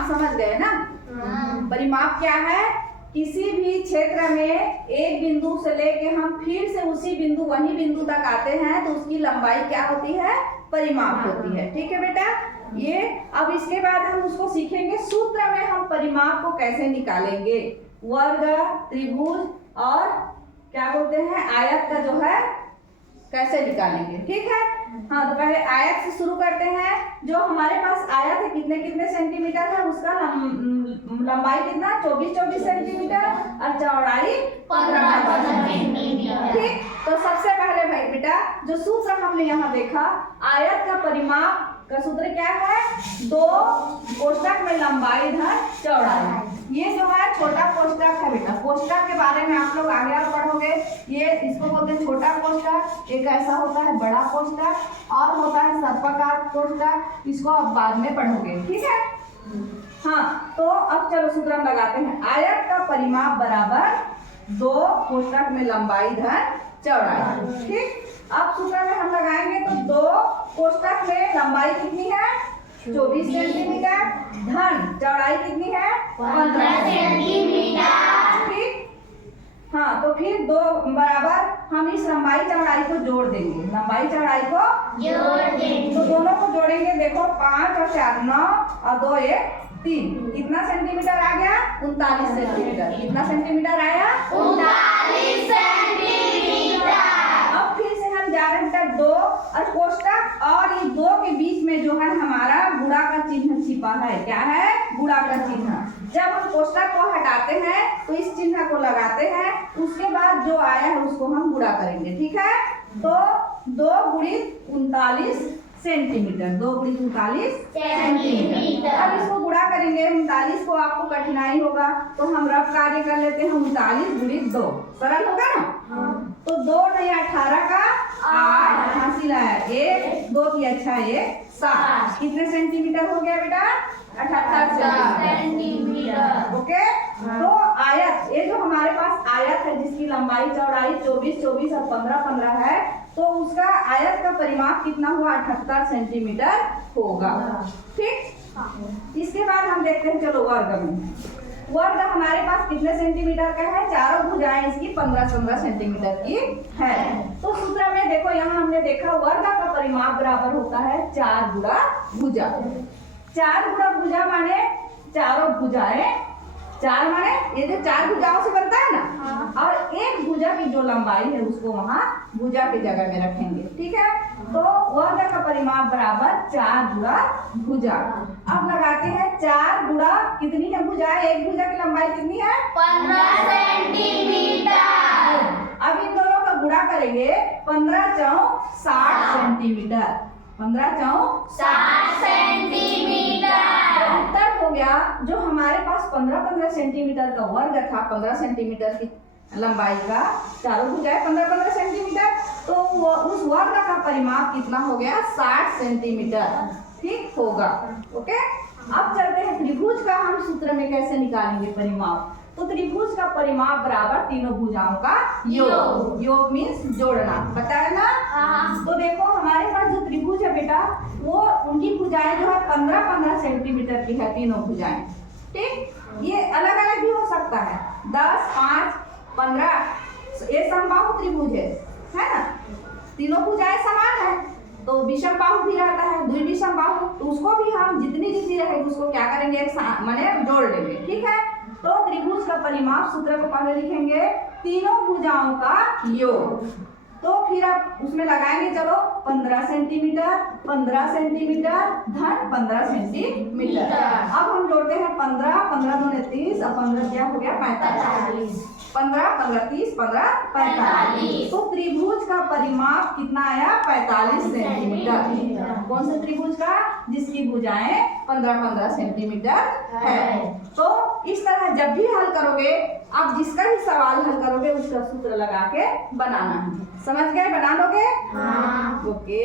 परिमाप समझ गए ना? परिमाप क्या है? किसी भी क्षेत्र में एक बिंदु से लेके हम फिर से उसी बिंदु वही बिंदु तक आते हैं तो उसकी लंबाई क्या होती है? परिमाप होती है। ठीक है बेटा, ये अब इसके बाद हम उसको सीखेंगे सूत्र में हम परिमाप को कैसे निकालेंगे। वर्ग, त्रिभुज और क्या बोलते हैं आयत का जो है कैसे निकालेंगे। ठीक है, हाँ तो पहले आयत से शुरू करते हैं। जो हमारे पास आयत है कितने कितने सेंटीमीटर है, उसका लंबाई कितना 24 सेंटीमीटर और चौड़ाई 15 सेंटीमीटर। ठीक, तो सबसे पहले भाई बेटा जो सूत्र हमने यहाँ देखा, आयत का परिमाप का सूत्र क्या है? 2 कोष्ठक में लंबाई धन चौड़ाई। ये जो है छोटा कोष्ठक है बेटा, कोष्ठक के बारे में आप लोग आगे और पढ़ोगे। ये इसको बोलते हैं छोटा कोष्ठक, एक ऐसा होता है बड़ा कोष्ठक और होता है सर्पाकार कोष्ठक, इसको आप बाद में पढ़ोगे। ठीक है, हाँ तो अब चलो सूत्र हम लगाते हैं। आयत का परिमाप बराबर 2 कोष्ठक में लंबाई धन चौड़ाई। ठीक, अब सूत्र में हम लगाएंगे तो 2 कोष्ठक में लंबाई कितनी है? 24 सेंटीमीटर धन चौड़ाई कितनी है? 15 सेंटीमीटर। ठीक, हाँ तो फिर 2 बराबर हम इस लंबाई चौड़ाई को जोड़ देंगे, लंबाई चौड़ाई को जोड़ देंगे तो दोनों को जोड़ेंगे। देखो 5 और 4 9 और 2 1 3, कितना सेंटीमीटर आ गया? 39 सेंटीमीटर। कितना सेंटीमीटर आया? 39 सेंटीमीटर। अब फिर से हम जा रहे हैं 2 और कोष्ठक और ये 2 के बीच में जो है हमारा गुणा का चिन्ह छिपा है। क्या है? गुणा का चिन्ह। जब हम कोष्ठक को हटाते हैं तो इस चिन्ह को लगाते हैं, उसके बाद जो आया है उसको हम गुणा करेंगे। ठीक है, तो 2 गुणित 39 सेंटीमीटर, 2 गुणित 39 सेंटीमीटर। अब इसको गुणा करेंगे, 39 को आपको कठिनाई होगा तो हम रफ कार्य कर लेते हैं। 39 गुणित 2 सरल होगा ना? तो 2 नहीं 18 का 8 हासिल है 1 2 की अच्छा 1 7। कितने सेंटीमीटर हो गया बेटा? 78 सेंटीमीटर। ओके, तो आयत, ये जो हमारे पास आयत है जिसकी लंबाई चौड़ाई 24 24 और 15 15 है, तो उसका आयत का परिमाप कितना हुआ? 78 सेंटीमीटर होगा। ठीक, इसके बाद हम देखते हैं चलो वर्ग में। वर्ग हमारे पास कितने सेंटीमीटर का है? चारों भुजाएं इसकी 15 सेंटीमीटर की है। तो सूत्र में देखो यहाँ हमने देखा वर्ग का परिमाप बराबर होता है 4 गुणा भुजा। 4 गुणा भुजा माने चारों भुजाएं, 4 माने ये जो 4 भुजाओं से बनता है ना, और एक भुजा की जो लंबाई है उसको वहाँ भुजा की जगह में रखेंगे। ठीक है, तो वर्ग का परिमाप बराबर 4 गुणा भुजा। अब लगाते हैं 4 गुणा कितनी है भुजाएं? एक भुजा की लंबाई कितनी है? 15 सेंटीमीटर। अब इन दोनों का गुणा करेंगे, 15 चौक 60 सेंटीमीटर, 15 चौक 60 सेंटीमीटर। उत्तर हो गया जो हमारे पास 15 सेंटीमीटर का वर्ग था, 15 सेंटीमीटर की लंबाई का, चारों भुजाएं 15 सेंटीमीटर, तो उस वर्ग का परिमाप कितना हो गया? 60 सेंटीमीटर। ठीक होगा। ओके, अब चलते हैं त्रिभुज का हम सूत्र में कैसे निकालेंगे परिमाप। तो त्रिभुज का परिमाप बराबर तीनों भुजाओं का योग। योग मीन्स जोड़ना, बताया ना? तो देखो हमारे पास जो त्रिभुज है बेटा, वो उनकी भुजाएं जो है 15 सेंटीमीटर की है, तीनों भुजाएं। ठीक, ये अलग अलग भी हो सकता है, 10 5 15। ये समबाहु त्रिभुज है ना? तीनों भुजाएं समान है तो विषम बाहु भी रहता है, द्विविषम बाहु, तो उसको भी हम जितनी जितनी रहेगी उसको क्या करेंगे? एक माने जोड़ लेंगे। ठीक है, तो त्रिभुज का परिमाप सूत्र को पहले लिखेंगे तीनों भुजाओं का योग। तो फिर आप उसमें लगाएंगे चलो 15 सेंटीमीटर 15 सेंटीमीटर धन 15 सेंटीमीटर। अब हम जोड़ते हैं 15 15 दूने 30 और 15 क्या हो गया? 45। 15 15 30 15 45। तो त्रिभुज का परिमाप कितना आया? 45 सेंटीमीटर। कौन सा त्रिभुज का? जिसकी भुजाएं 15 सेंटीमीटर है। तो इस तरह जब भी हल करोगे, आप जिसका भी सवाल हल करोगे उसका सूत्र लगा के बनाना है। समझ गए? बना लोगे? हाँ। ओके।